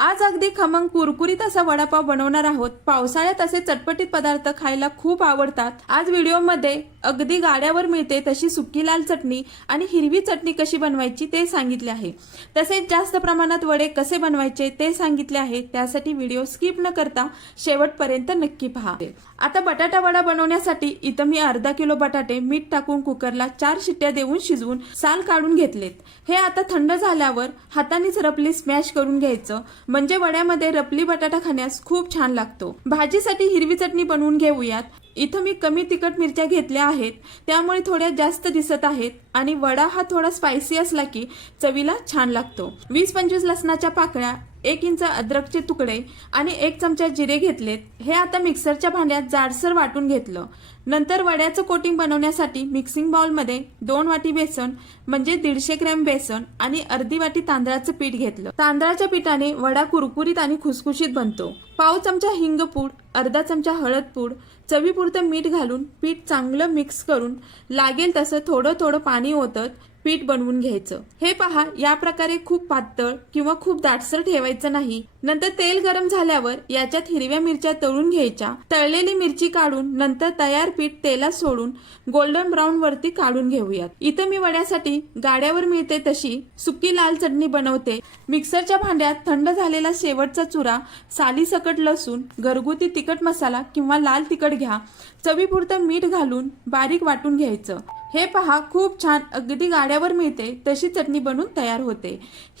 आज अगदी खमंग कुरकुरीत असा वडापाव बनवणार आहोत. पावसाळ्यात असे चटपटीत पदार्थ खायला खूप आवडतात. आज व्हिडिओमध्ये अगदी गाड्यावर मिळते तशी सुकी लाल चटणी आणि हिरवी चटणी कशी बनवायची ते सांगितले आहे. तसेच जास्त प्रमाणात वडे कसे बनवायचे ते सांगितले आहे. त्यासाठी व्हिडिओ स्किप न करता शेवटपर्यंत नक्की पहा. आता बटाटा वडा बनवण्यासाठी इथं मी अर्धा किलो बटाटे मीठ टाकून कुकरला चार शिट्ट्या देऊन शिजवून साल काढून घेतलेत. हे आता थंड झाल्यावर हातानेच रपली स्मॅश करून घ्यायचं. म्हणजे वड्यामध्ये रपली बटाटा खाण्यास खूप छान लागतो. भाजीसाठी हिरवी चटणी बनवून घेऊयात. इथं मी कमी तिखट मिरच्या घेतल्या आहेत त्यामुळे थोड्या जास्त दिसत आहेत आणि वडा हा थोडा स्पायसी असला की चवीला छान लागतो. वीस पंचवीस लसणाच्या पाकळ्या एक इंच अद्रकचे तुकडे आणि एक चमचा जिरे घेतलेत. हे आता मिक्सरच्या भांड्यात जाडसर वाटून घेतलं. नंतर वड्याचं कोटिंग बनवण्यासाठी मिक्सिंग बाउलमध्ये दोन वाटी बेसन म्हणजे दीडशे ग्रॅम बेसन आणि अर्धी वाटी तांदळाचं पीठ घेतलं. तांदळाच्या पिठाने वडा कुरकुरीत आणि खुसखुशीत बनतो. पाव चमचा हिंगपूड अर्धा चमचा हळद पूड चवीपुरतं मीठ घालून पीठ चांगलं मिक्स करून लागेल तसं थोडं थोडं पाणी ओतत पीठ बनवून घ्यायचं. हे पहा या प्रकारे खूप पातळ किंवा खूप दाटसर ठेवायचं नाही. नंतर तेल गरम झाल्यावर याच्यात हिरव्या मिरच्या तळून घ्यायच्या. तळलेली मिरची काढून नंतर तयार पीठ तेलात सोडून गोल्डन ब्राऊन वरती काढून घेऊयात. इथं मी वड्यासाठी गाड्यावर मिळते तशी सुकी लाल चटणी बनवते. मिक्सरच्या भांड्यात थंड झालेला शेवटचा चुरा साली सकट लसूण घरगुती तिखट मसाला किंवा लाल तिखट घ्या. चवीपुरतं मीठ घालून बारीक वाटून घ्यायचं. हे पहा खूप छान. अगदी गाड्यावर मिळते तशी चटणी बनून तयार होते.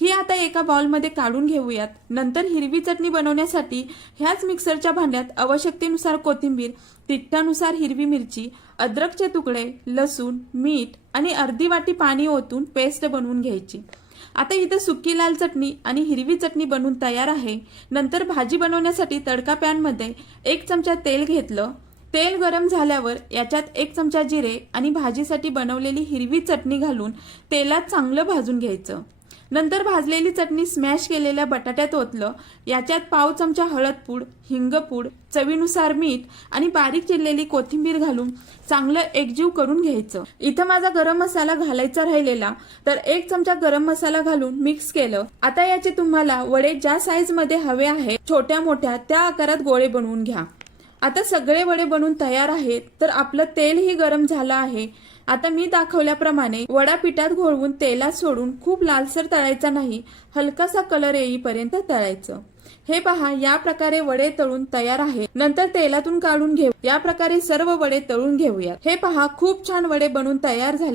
ही आता एका बाउलमध्ये काढून घेऊयात. नंतर हिरवी चटणी बनवण्यासाठी ह्याच मिक्सरच्या भांड्यात आवश्यकतेनुसार कोथिंबीर तिखटानुसार हिरवी मिरची अद्रकचे तुकडे लसूण मीठ आणि अर्धी वाटी पाणी ओतून पेस्ट बनवून घ्यायची. आता इथं सुकी लाल चटणी आणि हिरवी चटणी बनवून तयार आहे. नंतर भाजी बनवण्यासाठी तडका पॅनमध्ये एक चमचा तेल घेतलं तेल गरम झाल्यावर याच्यात एक चमचा जिरे आणि भाजीसाठी बनवलेली हिरवी चटणी घालून तेलात चांगलं भाजून घ्यायचं. नंतर भाजलेली चटणी स्मॅश केलेल्या बटाट्यात ओतलं. याच्यात पाव चमचा हळद पूड हिंगपूड चवीनुसार मीठ आणि बारीक चिरलेली कोथिंबीर घालून चांगलं एकजीव करून घ्यायचं. इथं माझा गरम मसाला घालायचा राहिलेला तर एक चमचा गरम मसाला घालून मिक्स केलं. आता याचे तुम्हाला वडे ज्या साईजमध्ये हवे आहे छोट्या मोठ्या त्या आकारात गोळे बनवून घ्या. आता सगळे वडे बनून तयार आहेत तर आपलं तेलही गरम झालं आहे. आता मी दाखवल्याप्रमाणे वडा पिठात घोळवून तेलात सोडून खूप लालसर तळायचा नाही हलकासा कलर येईपर्यंत तळायचं. हे पहा या प्रकारे वडे तळून तयार आहे नंतर तेलातून काढून घेऊ. या प्रकारे सर्व वडे तळून घेऊयात. हे पहा खूप छान वडे बनून तयार झाले.